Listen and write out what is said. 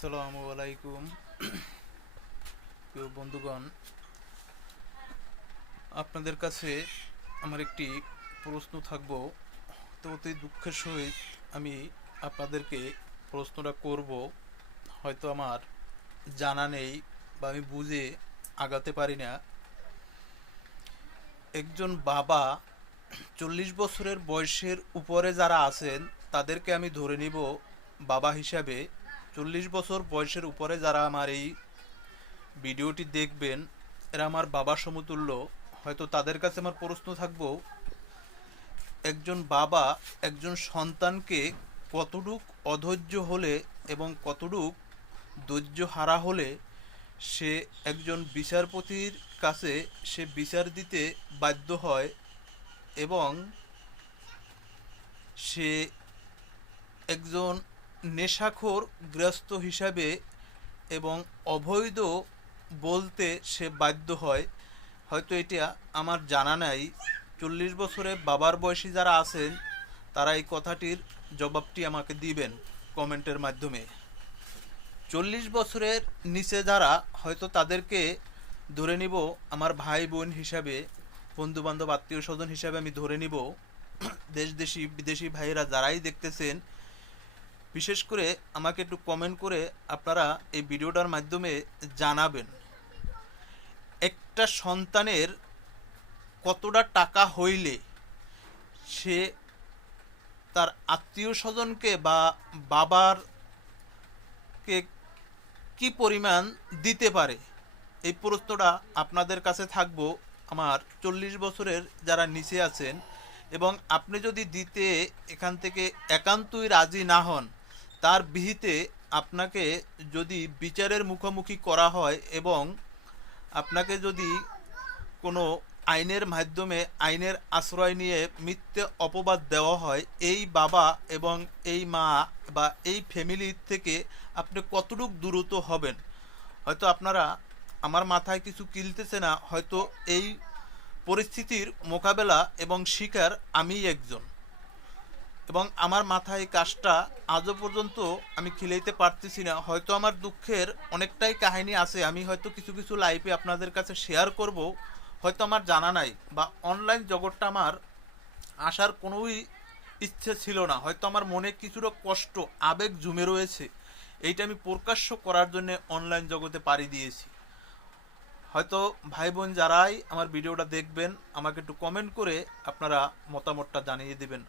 আসসালামু আলাইকুম প্রিয় বন্ধুগণ, আপনাদের কাছে আমার একটি প্রশ্ন থাকবো। তো অতি দুঃখের সহিত আমি আপনাদেরকে প্রশ্নটা করব। হয়তো আমার জানা নেই বা আমি বুঝে আগাতে পারি না। একজন বাবা 40 বছরের বয়সের উপরে যারা আছেন তাদেরকে আমি ধরে নিব বাবা হিসাবে। 40 বছর বয়সের উপরে যারা আমার এই ভিডিওটি দেখবেন এরা আমার বাবার সমতুল্য। হয়তো তাদের কাছে আমার প্রশ্ন থাকবো, একজন বাবা একজন সন্তানকে কতটুক অধৈর্য হলে এবং কতটুক ধৈর্য হারা হলে সে একজন বিচারপতির কাছে সে বিচার দিতে বাধ্য হয় এবং সে একজন নেশাখোর গ্রস্ত হিসাবে এবং অবৈধ বলতে সে বাধ্য হয়। হয়তো এটা আমার জানা নাই। 40 বছরে বাবার বয়সী যারা আছেন তারা এই কথাটির জবাবটি আমাকে দিবেন কমেন্টের মাধ্যমে। 40 বছরের নিচে যারা, হয়তো তাদেরকে ধরে নিব আমার ভাই বোন হিসাবে, বন্ধু বান্ধব আত্মীয় স্বজন হিসাবে আমি ধরে নিব। দেশ দেশি বিদেশি ভাইয়েরা যারাই দেখতেছেন, বিশেষ করে আমাকে একটু কমেন্ট করে আপনারা এই ভিডিওটার মাধ্যমে জানাবেন একটা সন্তানের কতটা টাকা হইলে সে তার আত্মীয় স্বজনকে বা বাবারকে কি পরিমাণ দিতে পারে। এই প্রশ্নটা আপনাদের কাছে থাকবো। আমার 40 বছরের যারা নিচে আছেন এবং আপনি যদি দিতে এখান থেকে একান্তই রাজি না হন, তার বিহিতে আপনাকে যদি বিচারের মুখোমুখি করা হয় এবং আপনাকে যদি কোনো আইনের মাধ্যমে আইনের আশ্রয় নিয়ে মিথ্যে অপবাদ দেওয়া হয়, এই বাবা এবং এই মা বা এই ফ্যামিলির থেকে আপনি কতটুকু দূরত হবেন। হয়তো আপনারা, আমার মাথায় কিছু কিলতেছে না, হয়তো এই পরিস্থিতির মোকাবেলা এবং শিকার আমি একজন, এবং আমার মাথায় কাজটা আজও পর্যন্ত আমি খিলাইতে পারতেছি না। হয়তো আমার দুঃখের অনেকটাই কাহিনী আছে, আমি হয়তো কিছু কিছু লাইভে আপনাদের কাছে শেয়ার করব, হয়তো আমার জানা নাই বা অনলাইন জগৎটা আমার আসার কোনোই ইচ্ছে ছিল না। হয়তো আমার মনে কিছুটা কষ্ট আবেগ জমে রয়েছে, এইটা আমি প্রকাশ্য করার জন্য অনলাইন জগতে পাড়ি দিয়েছি। হয়তো ভাই বোন যারাই আমার ভিডিওটা দেখবেন আমাকে একটু কমেন্ট করে আপনারা মতামতটা জানিয়ে দিবেন।